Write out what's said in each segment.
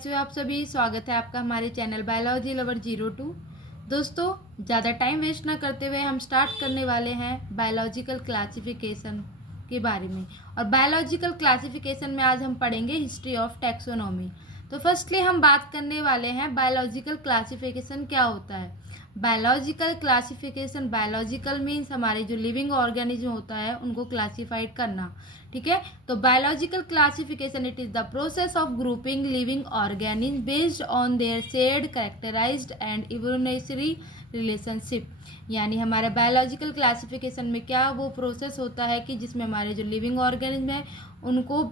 कैसे हो आप सभी। स्वागत है आपका हमारे चैनल बायोलॉजी लवर 02। दोस्तों, ज़्यादा टाइम वेस्ट ना करते हुए हम स्टार्ट करने वाले हैं बायोलॉजिकल क्लासिफिकेशन के बारे में। और बायोलॉजिकल क्लासिफिकेशन में आज हम पढ़ेंगे हिस्ट्री ऑफ टैक्सोनॉमी। तो फर्स्टली हम बात करने वाले हैं बायोलॉजिकल क्लासिफिकेशन क्या होता है। बायोलॉजिकल क्लासिफिकेशन, बायोलॉजिकल मीन्स हमारे जो लिविंग ऑर्गेनिज्म होता है उनको क्लासीफाइड करना। ठीक है, तो biological classification it is the process of grouping living organism based on their shared characterized and evolutionary relationship. यानी हमारे बायोलॉजिकल क्लासिफिकेशन में क्या वो प्रोसेस होता है कि जिसमें हमारे जो लिविंग ऑर्गेनिज्म है उनको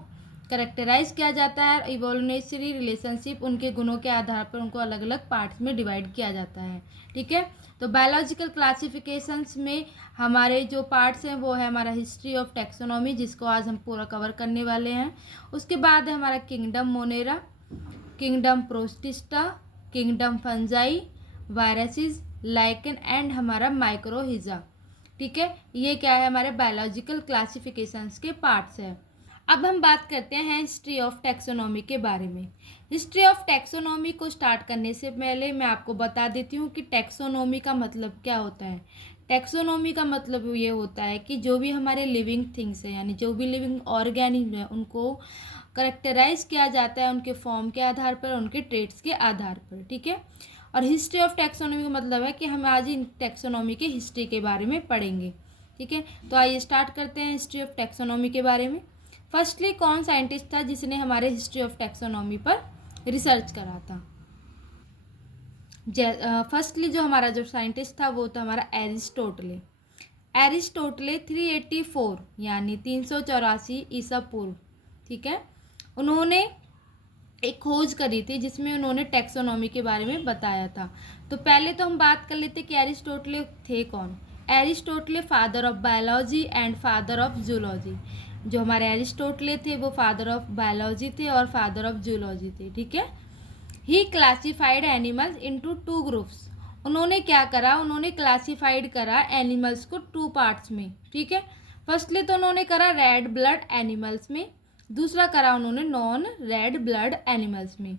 करेक्टराइज किया जाता है, इवोल्यूशनरी रिलेशनशिप उनके गुणों के आधार पर उनको अलग अलग पार्ट्स में डिवाइड किया जाता है। ठीक है, तो बायोलॉजिकल क्लासिफिकेशंस में हमारे जो पार्ट्स हैं वो है हमारा हिस्ट्री ऑफ टैक्सोनॉमी, जिसको आज हम पूरा कवर करने वाले हैं। उसके बाद है हमारा kingdom Monera, kingdom Protista, kingdom fungi, viruses, lichen and हमारा माइक्रोहिजा। ठीक है, ये क्या है हमारे बायोलॉजिकल क्लासिफिकेशंस के पार्ट्स है। अब हम बात करते हैं हिस्ट्री ऑफ टैक्सोनॉमी के बारे में। हिस्ट्री ऑफ टैक्सोनॉमी को स्टार्ट करने से पहले मैं आपको बता देती हूँ कि टैक्सोनॉमी का मतलब क्या होता है। टैक्सोनॉमी का मतलब ये होता है कि जो भी हमारे लिविंग थिंग्स है, यानी जो भी लिविंग ऑर्गेनिज्म है, उनको करेक्टराइज किया जाता है उनके फॉर्म के आधार पर, उनके ट्रेट्स के आधार पर। ठीक है, और हिस्ट्री ऑफ टैक्सोनॉमी का मतलब है कि हम आज इन टैक्सोनॉमी के हिस्ट्री के बारे में पढ़ेंगे। ठीक है, तो आइए स्टार्ट करते हैं हिस्ट्री ऑफ टैक्सोनॉमी के बारे में। फर्स्टली कौन साइंटिस्ट था जिसने हमारे हिस्ट्री ऑफ टैक्सोनॉमी पर रिसर्च करा था। फर्स्टली जो हमारा जो साइंटिस्ट था वो था हमारा एरिस्टोटले। एरिस्टोटले 384 यानी 384 ईसा पूर्व, ठीक है, उन्होंने एक खोज करी थी जिसमें उन्होंने टैक्सोनॉमी के बारे में बताया था। तो पहले तो हम बात कर लेते कि एरिस्टोटले थे कौन। Aristotle father of biology and father of zoology. जो हमारे एरिस्टोटले थे वो फादर ऑफ बायोलॉजी थे और फादर ऑफ जूलॉजी थे। ठीक है, ही क्लासिफाइड एनिमल्स इनटू 2 ग्रुप्स। उन्होंने क्या करा, उन्होंने क्लासिफाइड करा एनिमल्स को 2 पार्ट्स में। ठीक है, फर्स्टली तो उन्होंने करा रेड ब्लड एनिमल्स में, दूसरा करा उन्होंने नॉन रेड ब्लड एनिमल्स में।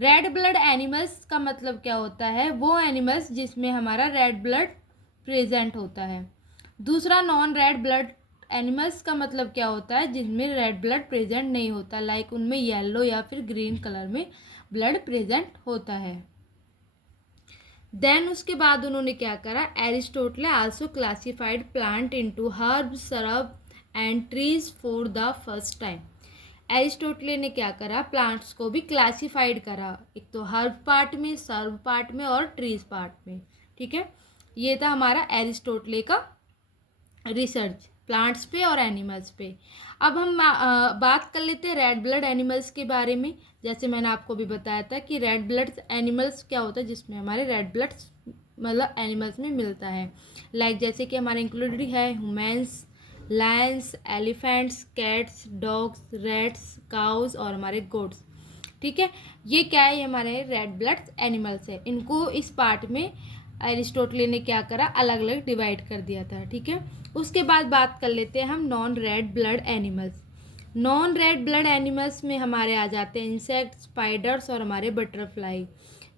रेड ब्लड एनिमल्स का मतलब क्या होता है, वो एनिमल्स जिसमें हमारा रेड ब्लड प्रेजेंट होता है। दूसरा नॉन रेड ब्लड एनिमल्स का मतलब क्या होता है, जिनमें रेड ब्लड प्रेजेंट नहीं होता, लाइक उनमें येलो या फिर ग्रीन कलर में ब्लड प्रेजेंट होता है। देन उसके बाद उन्होंने क्या करा, Aristotle also classified plant into herb, shrub and trees for the first time. Aristotle ने क्या करा, प्लांट्स को भी क्लासिफाइड करा, एक तो हर्ब पार्ट में, सर्ब पार्ट में और ट्रीज पार्ट में। ठीक है, ये था हमारा एरिस्टोटले का रिसर्च प्लांट्स पे और एनिमल्स पे। अब हम बात कर लेते हैं रेड ब्लड एनिमल्स के बारे में। जैसे मैंने आपको भी बताया था कि रेड ब्लड एनिमल्स क्या होता है, जिसमें हमारे रेड ब्लड मतलब एनिमल्स में मिलता है। लाइक जैसे कि हमारे इंक्लूडेड है humans, lions, elephants, cats, dogs, rats, cows और हमारे गोट्स। ठीक है, ये क्या है, हमारे रेड ब्लड एनिमल्स है। इनको इस पार्ट में एरिस्टोटले ने क्या करा, अलग अलग डिवाइड कर दिया था। ठीक है, उसके बाद बात कर लेते हैं हम non red blood animals. Non red blood animals में हमारे आ जाते हैं इंसेक्ट, स्पाइडर्स और हमारे बटरफ्लाई,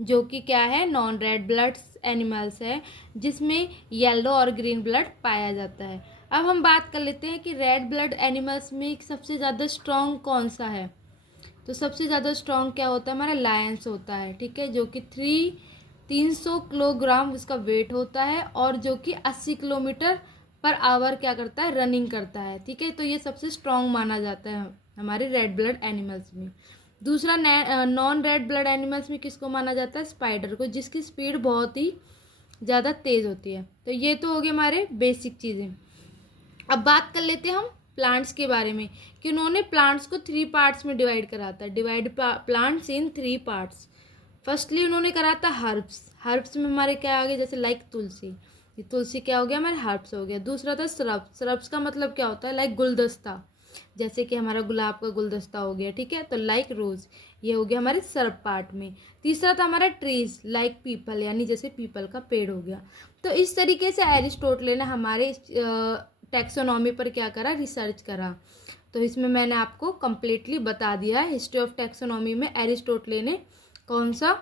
जो कि क्या है, नॉन रेड ब्लड एनिमल्स है, जिसमें येलो और ग्रीन ब्लड पाया जाता है। अब हम बात कर लेते हैं कि रेड ब्लड एनिमल्स में सबसे ज़्यादा स्ट्रॉन्ग कौन सा है। तो सबसे ज़्यादा स्ट्रॉन्ग क्या होता है, हमारा लायंस होता है। ठीक है, जो कि 300 किलोग्राम उसका वेट होता है और जो कि 80 किलोमीटर पर आवर क्या करता है, रनिंग करता है। ठीक है, तो ये सबसे स्ट्रॉन्ग माना जाता है हमारे रेड ब्लड एनिमल्स में। दूसरा नॉन रेड ब्लड एनिमल्स में किसको माना जाता है, स्पाइडर को, जिसकी स्पीड बहुत ही ज़्यादा तेज़ होती है। तो ये तो हो गए हमारे बेसिक चीज़ें। अब बात कर लेते हैं हम प्लांट्स के बारे में कि उन्होंने प्लांट्स को 3 पार्ट्स में डिवाइड करा था। Divide plants in 3 parts. Firstly उन्होंने करा था हर्ब्स। हर्ब्स में हमारे क्या आ गए, जैसे लाइक तुलसी, ये तुलसी क्या हो गया, हमारे हर्ब्स हो गया। दूसरा था श्रब्स। श्रब्स का मतलब क्या होता है, लाइक गुलदस्ता, जैसे कि हमारा गुलाब का गुलदस्ता हो गया। ठीक है, तो लाइक रोज, ये हो गया हमारे सर्ब पार्ट में। तीसरा था हमारा ट्रीज, लाइक पीपल, यानी जैसे पीपल का पेड़ हो गया। तो इस तरीके से एरिस्टोटले ने हमारे टैक्सोनॉमी पर क्या करा, रिसर्च करा। तो इसमें मैंने आपको कम्प्लीटली बता दिया है हिस्ट्री ऑफ टैक्सोनॉमी में एरिस्टोटल ने कौन सा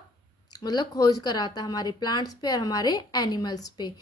मतलब खोज करा था हमारे प्लांट्स पे और हमारे एनिमल्स पे।